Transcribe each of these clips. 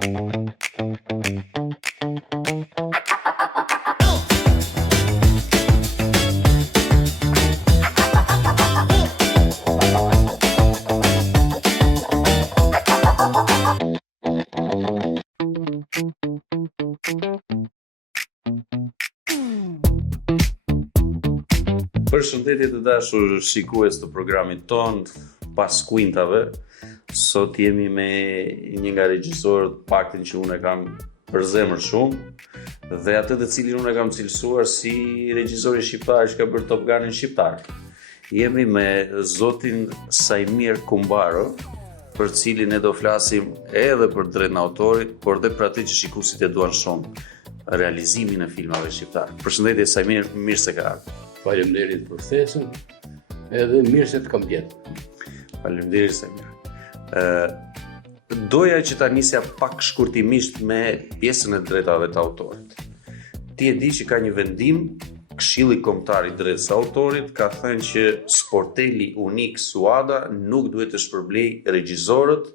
Përshëndetje të dashur shikues të programit ton pas kuintave. Sot jemi me një nga regjisorët paktën që unë e kam për zemër shumë dhe atë të cilin unë e kam cilësuar si regjisori shqiptar që ka bërë Top Gunin shqiptar. Jemi me zotin Sajmir Kumbaro, për cilin ne do flasim edhe për drejtën e autorit, por edhe për atë që shikuesit e duan shumë, realizimin e filmave shqiptar. Përshëndetje Sajmir, mirë se ka ardhur. Faleminderit për ftesën, edhe mirë se të kam gjetur. Faleminderit Sajmir. Doja që ta nisja pak shkurtimisht me pjesën e drejtave të autorit. Ti e di që ka një vendim, Këshilli Kombëtar i Drejtës së Autorit ka thënë që sporteli unik Suada nuk duhet të shpërblej regjisorët,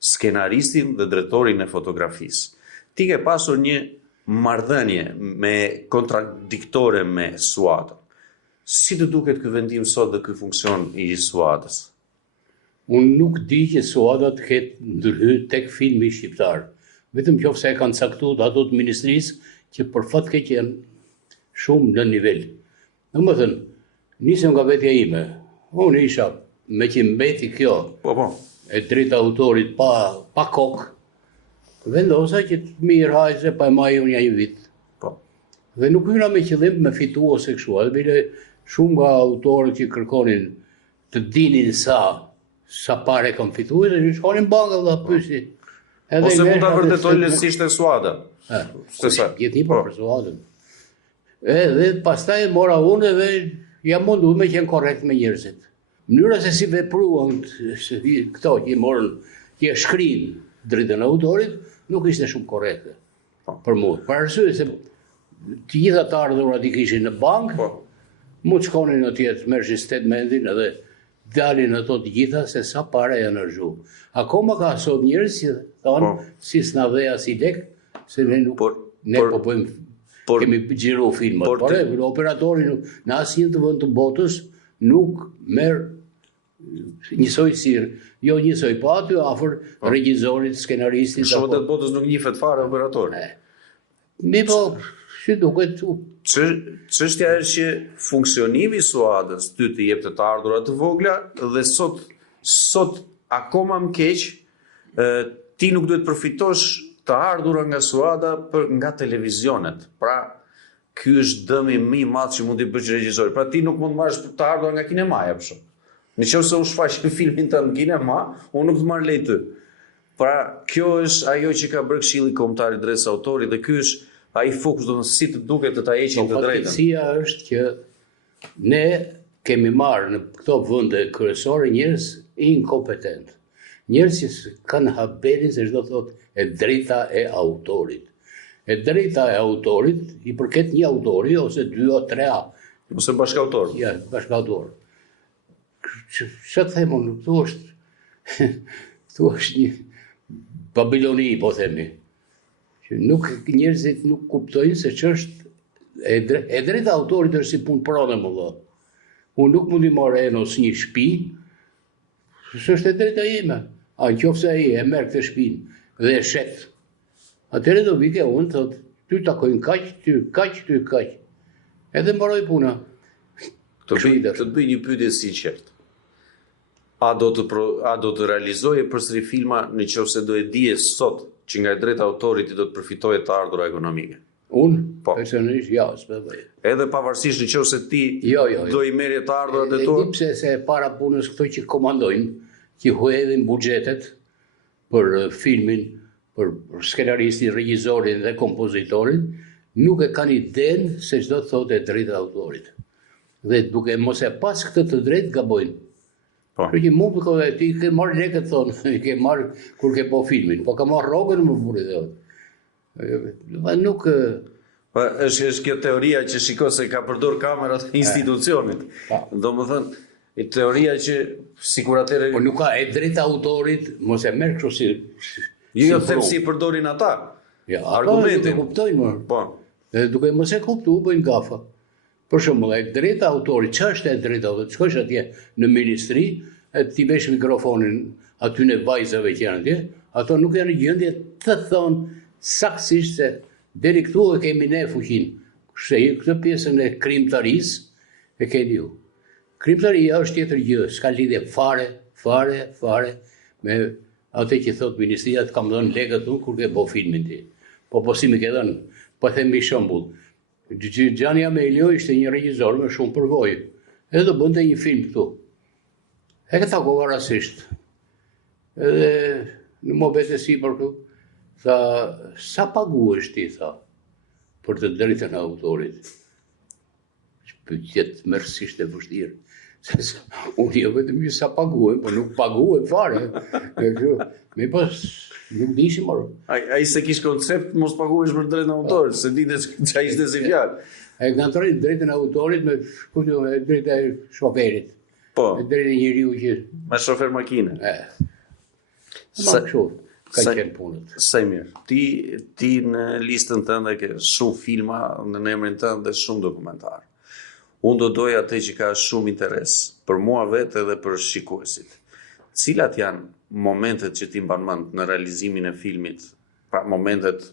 skenaristin dhe drejtorin e fotografisë. Ti ke pasur një marrëdhënie me kontradiktore me Suada. Si të duket ky vendim sot dhe ky funksion i Suadës? Unë nuk di që Suada të ketë ndërhyrë tek filmi shqiptar. Vetëm qofse e kanë caktuar ato të ministrisë që për fat keq janë shumë në nivel. Domethënë, nisem nga vetja ime. Unë isha me që mbeti kjo e drejta autorit pa kokë. Vendosa që të mirë hajse pa e maj unë një vit. Dhe nuk hyra me qëllim me fitu ose kështu, bile shumë nga autorët që kërkonin të dinin sa pare kam fitu, dhe që shkonin banka dhe pysi. Ose mund të vërtetoj lehtësisht e Suada. Jeti për Suadën. Dhe pastaj mora unë dhe jam mundu me qenë korrekt me njerëzit. Mënyra se si vepruan këto që i morën, që e shkrin drejtën e autorit, nuk ishte shumë korrekte për mua. Për arsye se të gjitha të ardhurat i kishin në bankë, mund shkonin atje të merrshin statementin edhe dalin ato të gjitha se sa pare janë rëzhu. Akoma ka sot njerëz që thonë si s'na dhe as i lek, se ne nuk po bëjmë, kemi xhiru filmat. Por operatori në asnjë të vend të botës nuk merr njësoj sirë, jo njësoj, po aty afër regjisorit, skenaristit. Shumë të botës nuk njihet fare operatori. Mi po, si duket. Çështja është që funksionimi i Suadës ty të jep të ardhurat të vogla dhe sot akoma më keq, ti nuk duhet përfitosh të ardhura nga Suada nga televizionet. Pra, ky është dëmi më i madh që mund t'i bësh regjisori. Pra ti nuk mund të marrësh të ardhura nga kinemaja për shkak. Nëse u shfaq filmin tënd në kinema, unë nuk të marr lejë ty. Pra, kjo është ajo që ka bërë Këshilli Kombëtar i Drejtës së Autorit dhe ky është ai fokus, do të si të duket të ta heqin të drejtën. Fatkeqësia është që ne kemi marrë në këto vende kryesore njerëz inkompetent. Njerëz që kanë haberin se çdo thotë e drejta e autorit. E drejta e autorit i përket një autori ose 2 o 3 ose bashkautor. Ja, bashkautor. Çfarë them unë, këtu është një Babiloni, po themi. Që njerëzit nuk kuptojnë se ç'është e drejta autorit është si punë prone më valla. Unë nuk mund i marr enos një shtëpi, s'është e drejta ime. A nëse ai e merr këtë shtëpinë dhe e shet, atëherë do vike unë thotë, ty takojnë kaq, ty kaq. Edhe mbaroj puna. Të bëj një pyetje sinqert. A do të realizoje përsëri filma nëse do e dije sot që nga e drejta autorit i do të përfitoje të ardhura ekonomike? Unë? Personalisht, ja, s'me bëj. Edhe pavarësisht nëse ti do i merrje të ardhurat e tua? Pse se para punës këto që komandojnë, që huedhin buxhetet për filmin, për skenaristin, regjisorin dhe kompozitorin, nuk e kanë idenë se çdo të thotë e drejta e autorit. Dhe duke mos e pas këtë të drejtë gabojnë. Kërë që mund të ti ke marrë lekët thonë, ke marrë kur ke po filmin, po ka marrë rogën më buri dhe. Nuk... është kjo teoria që shiko se ka përdor kamerat e institucionit. Do më thënë, teoria që sikur atëre... Po nuk ka e drejta autorit, mos e merë kështu Jo them si përdorin ata. Ja, argumentin. Ata kuptojnë më. Po. Dhe duke mos e kuptuar bëjnë gafa. Për shembull, e drejta autorit, ç'është e drejta autorit? Shkosh atje në ministri, e ti vesh mikrofonin aty në vajzave që janë atje, ato nuk janë në gjendje të thonë saktësisht se deri këtu e kemi ne fuqinë. Këtë pjesën e krimtarisë e keni ju. Krimtaria është tjetër gjë, s'ka lidhje fare me atë që thot ministria të kam dhënë lekët unë kur ke bo filmin ti. Po si më ke dhënë, po themi shembull. Gjani Amelio ishte një regjisor me shumë përvojë. Edhe do bënte një film këtu. E këta kova rasisht. Edhe në mobet e si për këtu, tha, sa paguesh ti, tha, për të drejtën e autorit? Pyetjet mërësisht e vështirë. Unë jo vetëm ju sa paguem, po nuk paguem fare. Me pas nuk dishim marë. Ai se kish koncept mos paguesh për drejtën e autorit, se dite ç'a ishte si fjalë. Ai ngatron drejtën e autorit me drejtën e shoferit. Po. Me drejtën e njeriu që Me shofer makine. Ma kështu ka qenë punët. Sa i mirë. Ti në listën tënde ke shumë filma në emrin tënd dhe shumë dokumentar. Unë do doja atë që ka shumë interes për mua vetë edhe për shikuesit. Cilat janë momentet që ti mban mend në realizimin e filmit, pra momentet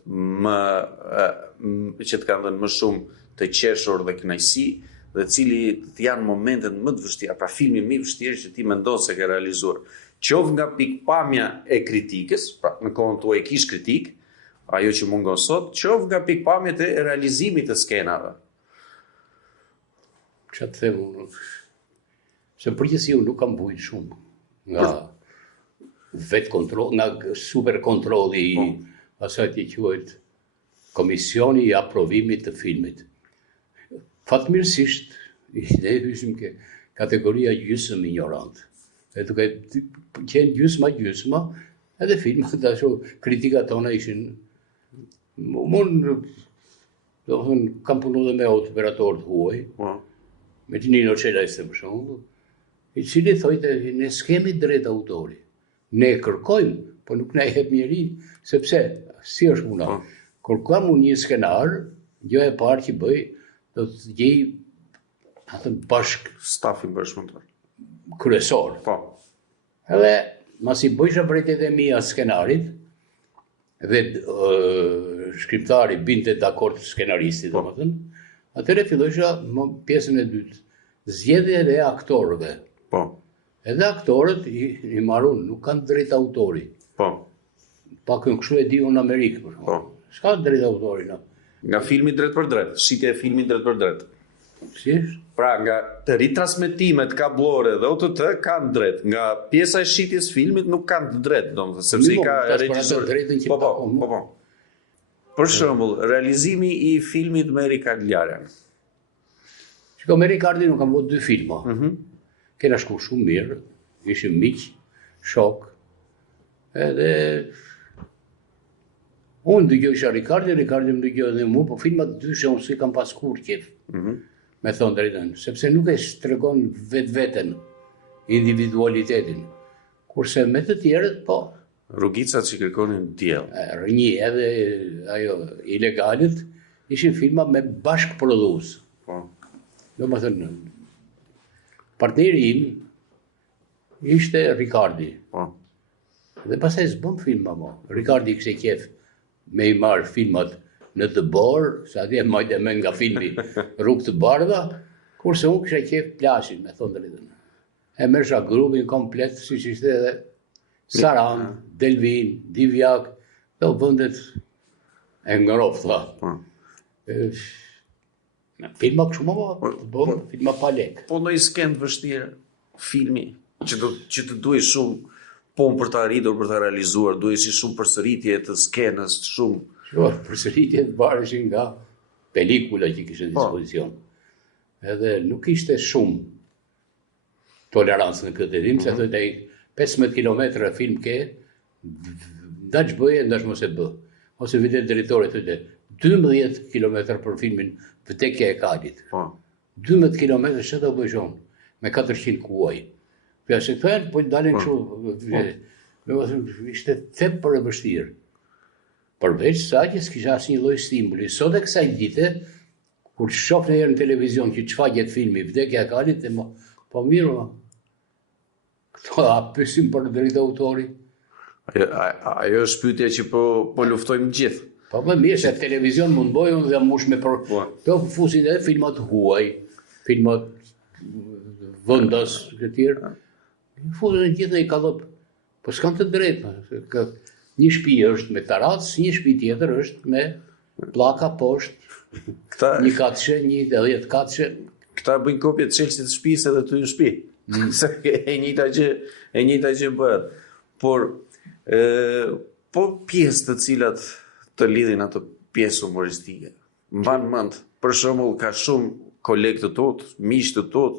që të kanë dhënë më shumë të qeshur dhe kënaqësi, dhe cili janë momentet më të vështira, pra filmi më i vështirë që ti mendon se ke realizuar. Qoftë nga pikpamja e kritikës, pra në kohën tuaj kish kritik, ajo që mungon sot, qoftë nga pikpamjet e realizimit të skenave. Që të them unë, se përgjithësi unë nuk kam bujt shumë nga vetë kontrol, nga super kontrolli i asaj që quhet komisioni i aprovimit të filmit. Fatmirësisht, ne hyshim ke kategoria gjysmë ignorant. E duke qenë gjysma, edhe filmat, kritikat tona ishin, unë, do thënë, kam punu dhe me operator të huaj, me të Nino Qelajste për shembull, i cili thojte, ne s'kemi drejt autori. Ne kërkojmë, po nuk na e jep njeri, sepse, si është puna, kur kam unë një skenar, gjë e parë që bëj, do të gjej atë bashk stafin bashkëpunëtor. Kryesor. Po. Edhe, masi bëjsha vërtet e mia skenarit, dhe shkriptari binte dakord skenaristit, domethënë, atëre fillojsha pjesën e dytë, zgjedhja e aktorëve. Po. Edhe aktorët i marrun, nuk kanë drejt autori. Po. Pakën kështu e di unë në Amerikë, për shembull. S'ka drejt autori na. Nga filmi drejt për drejt, shitja e filmit drejt për drejt. Si është? Pra nga të ritransmetimet kablore dhe OTT kanë drejt, nga pjesa e shitjes filmit nuk kanë të drejt, domethënë sepse i ka regjisor drejtën që po. Për shembull, realizimi i filmit me Rikard Ljarjan. Shiko, me Rikardin nuk kam vot 2 filma. Kena shku shumë mirë, ishim miq, shok, edhe unë dëgjojsha Rikardin më dëgjoj edhe mu, po filmat dyshe unë si kam pas kur qef, me thonë drejtën, sepse nuk e tregon vetveten, individualitetin, kurse me të tjerët, po. Rrugicat që kërkonin diell. Rënji edhe ajo ilegalit, ishin filma me bashk prodhues. Po. Domethënë, partneri im ishte Rikardi. Po. Dhe pastaj s'bëm filma mo. Rikardi kishte qef me i marr filmat në të borë, sa atje majte me nga filmi Rrugë të Bardha, kurse unë kisha qef plashin, me thonë drejtën. E mërësha grupin komplet, si që ishte edhe Saran, Delvin, Divjak, dhe vëndet e ngrof, tha. Filma kështu më bëm, filma pa lek. Po në i skend vështirë filmi, që të duhe shumë punë për të arritur, për të realizuar, duhe si shumë përsëritje të skenës, shumë. Përsëritje të bareshin nga pelikula që kishte në dispozicion. Edhe nuk ishte shumë tolerancë në këtë edhim, se thëtë ai 15 kilometra film ke, ndaç bëje, ndaç mos e bë. Ose vite drejtori thotë 12 kilometra për filmin Vdekja e Kalit. 12 kilometra çfarë do bëj unë me 400 kuaj. Pra se thënë po dalin kështu Domethënë ishte tepër e vështirë. Përveç sa që s'kisha asnjë lloj stimuli. Sot e kësaj dite, kur shoh në herë në televizion që çfaqet filmi Vdekja e Kalit, po mirë, këto a pyesim për drejtë autori. Ajo është pyetja që po luftojmë gjithë. Po më mirë se televizion mund bëjë dhe mush me për... Këto fusin edhe filmat huaj, filmat vendas, këtjerë. Fusin gjithë i kallop. Po s'kan të drejtë. Një shtëpi është me tarac, një shtëpi tjetër është me pllaka poshtë. Një katëshe, një 10 katëshe. Këta bëjnë kopje të Chelsea të shtëpisë edhe të shtëpi. Se e njëjta gjë bëhet. Por po pjesë të cilat të lidhin atë pjesë humoristike. Mban mend, për shembull, ka shumë kolegë të tut, miq të tut,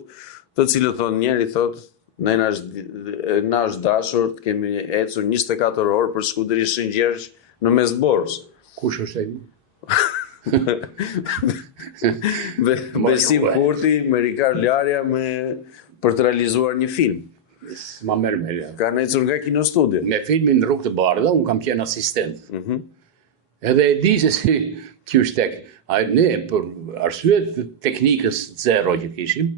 të cilët thonë njëri thotë na është dashur, të kemi ecur 24 orë për Skuderi Shëngjergj në mes borës. Kush është ai? Besim Kurti me Rikard Larja për të realizuar një film. Ma merr me. Kanë ecur nga kinostudio. Me filmin Rrugë të Bardha, unë kam qenë asistent. Edhe e di se si ky është tek. Ne, për arsye të teknikës zero që kishim,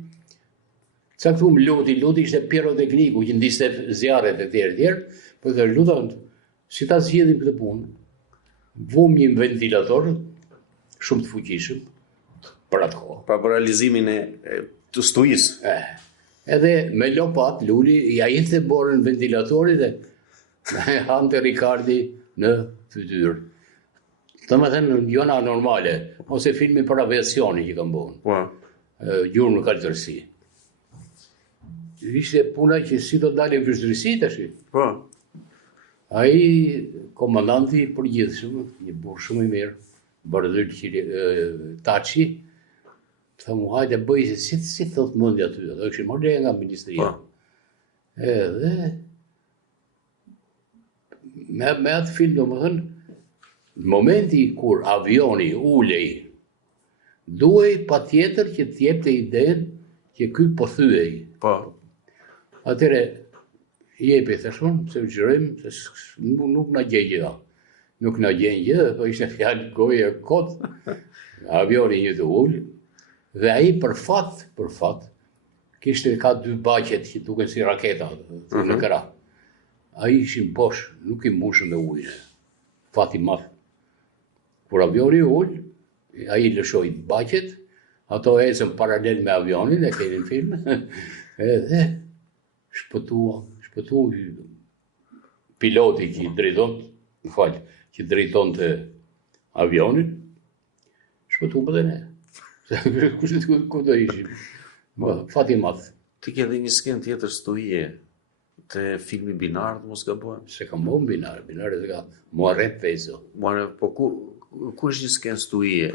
caktuam Loti ishte pirotekniku që ndiste zjarret e tjerë, po dhe lutam, si ta zgjedhim këtë punë. Vum një ventilator shumë të fuqishëm për atë kohë. Pra për realizimin e të stuisë. Edhe me lopat luli, ja ishte borën ventilatorit dhe hante Rikardi në fytyrë. Të më thënë jona normale, ose filmi për aviacioni që kam bënë. Gjurë në kaltërsi. Ishte puna që si do dalin vështirësi tash. Ai komandanti i përgjithshëm, një burr shumë i mirë, Bardhyl Taçi, tha mu hajde bëj si thot mendja aty. Do kishim marrë nga ministria. Edhe me atë film domethënë, në momenti kur avioni ulej, duhej patjetër që të jepte idenë që ky po thyej. Atëre jepi thashun, se u gjërojmë, se nuk na gjegja. Nuk na gjen gjë, po ishte fjalë goje kot. Avioni një të ul, dhe ai për fat, kishte ka 2 baqet që duken si raketa në krah. Ai ishin bosh, nuk i mbushën me ujë. Fati madh. Kur avioni ul, ai lëshoi baqet, ato ecën paralel me avionin, e keni në film, edhe shpëtua piloti që i drejton të avionin, shpëtua dhe ne. Ku do ishim? Fati madh. Ti ke dhe një skenë tjetër stuije të filmi Binar, mos gabohem. Se kam bën Binar e ka Muharrem Feyzo. Po ku është një skenë stuije?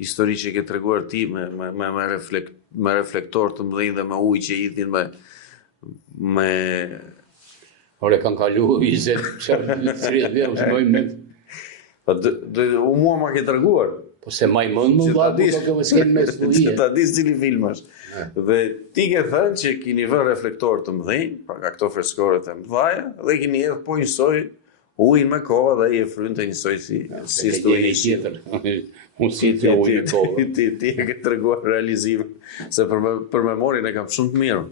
Histori që ke treguar ti me reflektor të mëdhenj dhe me ujë që idhin me Ore kanë kalu 20-30 vjet, mos më mend. U mua ma ke treguar. Po se maj mend më dha po skenë me stuije. Që ta di cili film është. Dhe ti ke thënë që keni vënë reflektor të mëdhenj, pra ka këto freskoret e mëdhaja, dhe keni edhe po njësoj ujin me kova dhe i e frynte njësoj si stuije tjetër. Unë si të ujin me kova. Ti e ke treguar realizimin, se për memorin e kam shumë të mirë,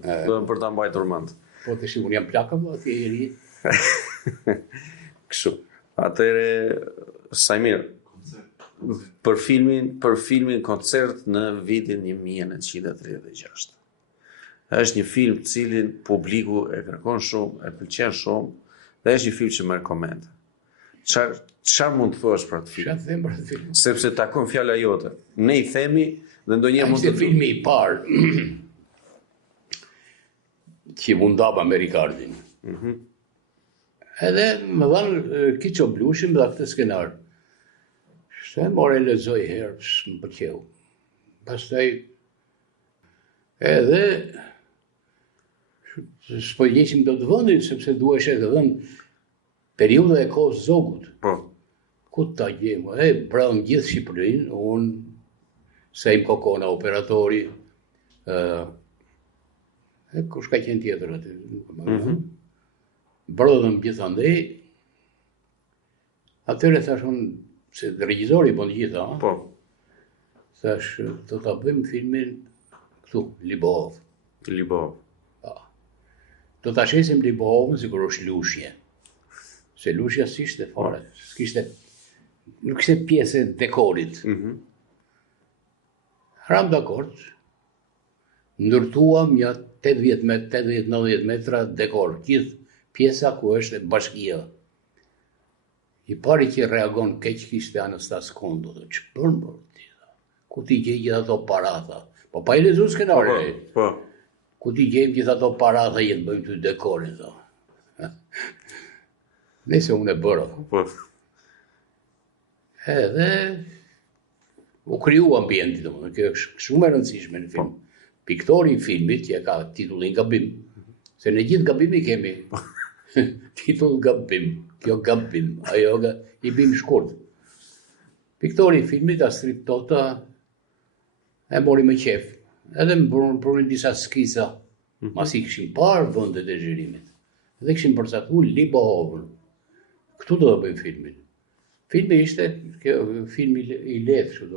për ta mbajtur mend. Po të shikur jam plaka më atje i ri. Kështu. Atëre, Sajmir, për filmin Koncert në vitin 1936. Është një film të cilin publiku e kërkon shumë, e pëlqen shumë, dhe është një film që merr komente. Çfarë mund të thuash për atë film? Çfarë them për atë film? Sepse takon fjala jote. Ne i themi dhe ndonjëherë mund të filmi i parë që mund daba me Rikardin. Edhe më dhanë Kiço Blushim dhe këtë skenar. Se more lexoj herë, më pëlqeu. Pastaj edhe s'po njësim do të vëndin, sepse duhesh edhe dhënë periudha e kohës zogut. Ku ta gjejmë? Pranë gjithë Shqipërinë, unë Sejm Kokona, operatori, kush ka qenë tjetër aty? brodhëm gjithandej. Atëre thash unë, se regjizori bën gjitha, Po. thash, do ta bëjmë filmin këtu, Libohov. Libov. Do ta shesim Libohovën sikur është Lushje. Se Lushja s'ishte fare, nuk kishte pjesë e dekorit. Ram dakord. Ndërtuam ja 80-90 metra dekor, gjithë pjesa ku është bashkia. I pari që reagon keq kishte Anastas Kondo, dhe që përmbër ti, ku ti gjej gjithë ato parata. Po pa i lezu skenare, Po. ku ti gjejmë gjithë ato parata i të bëjmë të dekorin, tha. Nëse unë e bërë. Po. Edhe u kriju ambienti, domethënë, kjo është shumë e rëndësishme në film. Piktori i filmit që ka titullin Gabim, se në gjithë gabimi kemi titull Gabim, kjo Gabim, ajo i bim shkurt. Piktori i filmit Astrid Tota e mori me qef, edhe më bërin disa skica, mas i këshim parë vëndet e zhvillimit, edhe këshim përcaktuar Libohovën. Këtu do të bëjmë filmin. Filmi ishte film i lehtë,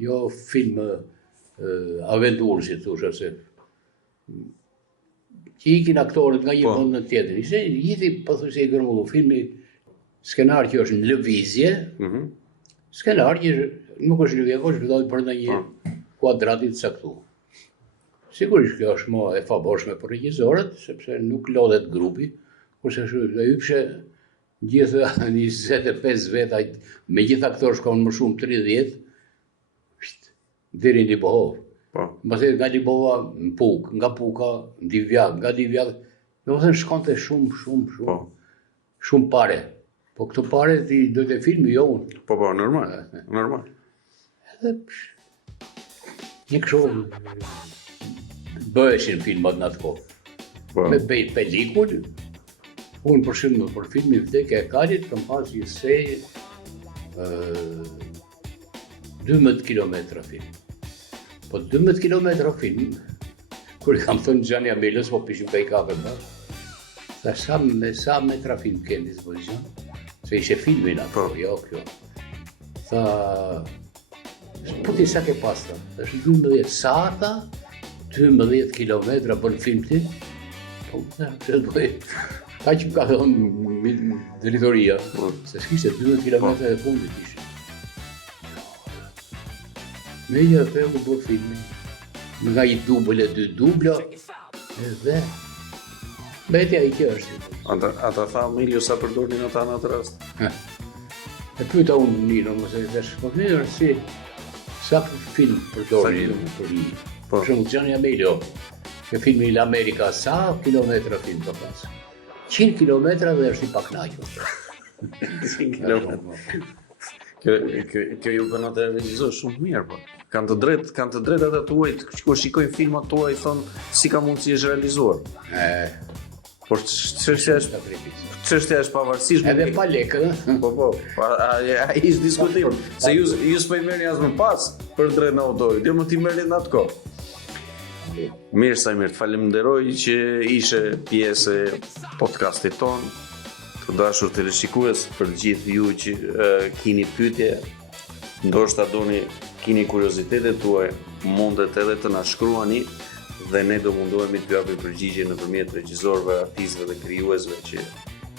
jo film aventurë, si thosha, se që ikin aktorët nga një vend në tjetër. Ishte gjithi pothuajse i gërmullu. Filmi skenar që është në lëvizje, skenar që nuk është lëvizje, po zhvillohet brenda një kuadrati të caktuar. Sigurisht kjo është më e favorshme për regjisorët, sepse nuk lodhet grupi, kurse do hypshe gjithë 25 veta, me gjithë aktorë shkon më shumë 30, deri në Libohov. Mbasi nga Libova në Puk, nga Puka në Divjak, nga Divjak, domethënë shkonte shumë pare. Po këto pare ti do të filmi jo unë. Po, normal. Edhe një kështu bëheshin filmat në atë kohë. Me pelikull, unë për shembull për filmin Vdekja e Kalit kam pas një sej 12 kilometra film. Po 12 kilometra film, kur i kam thënë Gjani Amelës, po pishim ka i kafe më, tha sa metra film kemi dispozicion, se ishe filmin ato, jo kjo. Tha, puti sa ke pas, tha, është 12 sata, 12 kilometra për film ti, po që të bëj, ka që më ka thënë dritoria, se s'kishte 12 kilometra dhe fundit ishe. Me një të u bërë filmin, nga i dubële, 2 dubla, edhe betja i kjo është. Ata tha Emilio sa përdornin ata në atë rast? E pyeta unë Nino, mëse e thesh, po mirë, si, sa film përdornin për një. Për shumë Gjani Emilio, që filmi Il Amerika, sa kilometra film të pas? 100 kilometra dhe është i paknaqur. 100 kilometra. Kjo ju bën atë regjizor shumë mirë, po. Kanë të drejtë ata tuaj që shikojnë filmat tuaj thonë si ka mundësi është realizuar. Por çështja është pavarësisht. Edhe pa lekë, Po, ai është diskutim. Se ju s'po i merrni as më pas për drejtën e autorit, jo më ti merrni në atë kohë. Mirë, Samir, të falenderoj që ishe pjesë e podcastit tonë. Të dashur teleshikues, për gjithë ju që keni pyetje, ndoshta keni kuriozitetet tuaja, mundet edhe të na shkruani dhe ne do mundohemi t'ju japim përgjigje nëpërmjet regjisorëve, artistëve dhe krijuesve që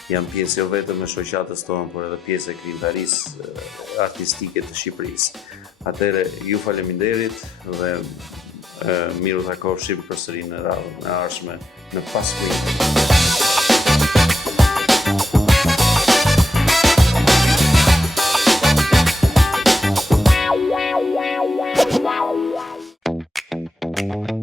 janë pjesë jo vetëm e shoqatës tonë, por edhe pjesë e krijimtarisë artistike të Shqipërisë. Atëherë ju faleminderit dhe miru takofshim përsëri në radhën e ardhshme në Paskuin. Wow.